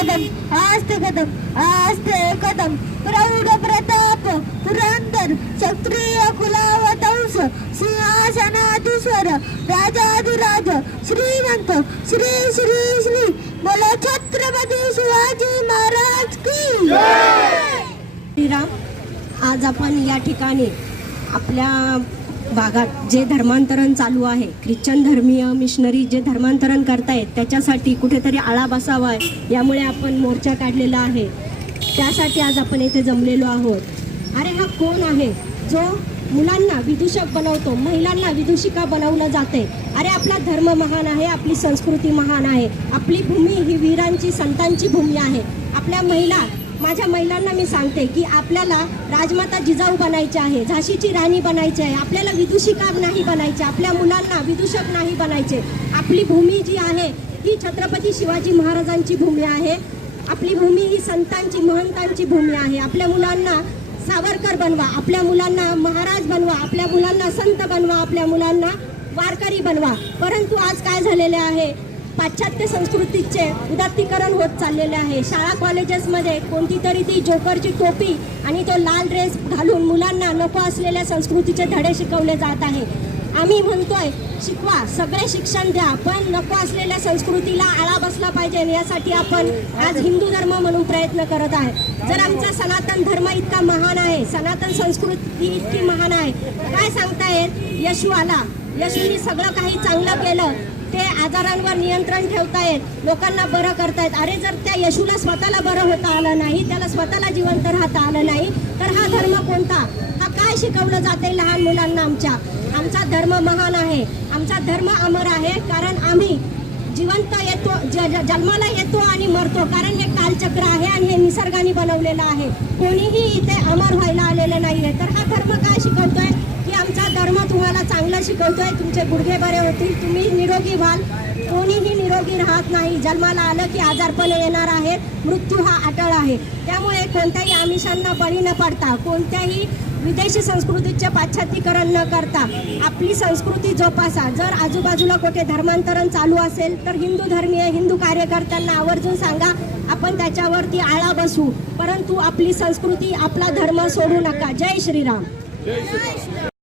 कदम आस्ते कदम आस्ते कदम. प्रौढ प्रताप पुरंदर क्षत्रिय कुलावतंस सिंहासनाधीश्वर राजाधिराज श्रीमंत श्री श्री श्री. बोला छत्रपती शिवाजी महाराज की. श्रीराम आज आपण या ठिकाणी आपल्या भागात जे धर्मांतरण चालू आहे ख्रिश्चन धर्मीय मिशनरी जे धर्मांतरण करतायत त्याच्यासाठी कुठेतरी आळा बसावा यामुळे आपण मोर्चा काढलेला आहे. त्यासाठी आज आपण येथे जमलेलो आहोत. अरे हा कोण आहे? जो मुलांना विदूषक बनवतो महिलांना विदूषिका बनवलं जाते अरे आपला धर्म महान आहे आपली संस्कृती महान आहे. आपली भूमी ही वीरांची संतांची भूमी आहे. आपल्या महिला माझ्या महिलांना मी सांगते की आपल्याला राजमाता जिजाऊ बनायचे आहे झाशीची राणी बनायची आहे आपल्याला विदूषिका नाही बनायचे आपल्या मुलांना विदूषक नाही बनायचे. आपली भूमी जी आहे ही छत्रपती शिवाजी महाराजांची भूमी आहे. आपली भूमी ही संतांची महंतांची भूमी आहे. आपल्या मुलांना सावरकर बनवा आपल्या मुलांना महाराज बनवा आपल्या मुलांना संत बनवा आपल्या मुलांना वारकरी बनवा. परंतु आज काय झालेले आहे? पाश्चात्य संस्कृतीचे उदात्तीकरण होत चाललेले आहे. शाळा कॉलेजेसमध्ये कोणती तरी ती जोकरची टोपी आणि तो लाल ड्रेस घालून मुलांना नको असलेल्या संस्कृतीचे धडे शिकवले जात आहे. आम्ही म्हणतोय शिकवा सगळे शिक्षण द्या पण नको असलेल्या संस्कृतीला आळा बसला पाहिजे यासाठी आपण आज हिंदू धर्म म्हणून प्रयत्न करत आहे. जर आमचा सनातन धर्म इतका महान आहे सनातन संस्कृती इतकी महान आहे काय सांगतायत यशू आला. यशूने सगळं काही चांगलं केलं. ते आजारांवर नियंत्रण ठेवतायत लोकांना बरं करतायत. अरे जर त्या यशूला स्वतःला बरं होता आलं नाही त्याला स्वतःला जिवंत राहता आलं नाही तर हा धर्म कोणता? हा काय शिकवलं जाते लहान मुलांना आमच्या? आमचा धर्म महान आहे. आमचा धर्म अमर आहे कारण आम्ही जिवंत येतो ज- ज- जन्माला येतो आणि मरतो. कारण हे कालचक्र आहे आणि हे निसर्गाने बनवलेलं आहे. कोणीही इथे अमर व्हायला आलेलं नाही आहे तर हा धर्म काय शिकवतोय? की आमचा धर्म तुम्हाला चांगला शिकवतोय? तुमचे गुडघे बरे होतील. तुम्ही निरोगी व्हाल. कोणीही निरोगी राहा. राहत नाही. जन्माला आलं की आजारपण येणार आहेत मृत्यू हा अटळ आहे. त्यामुळे कोणत्याही आमिषांना बळी न पडता कोणत्याही विदेशी संस्कृतीचे पाश्चात्यकरण न करता आपली संस्कृती जोपासा. जर आजूबाजूला कुठे धर्मांतरण चालू असेल तर हिंदू धर्मीय हिंदू कार्यकर्त्यांना आवर्जून सांगा आपण त्याच्यावरती आळा बसू. परंतु आपली संस्कृती आपला धर्म सोडू नका. जय श्रीराम.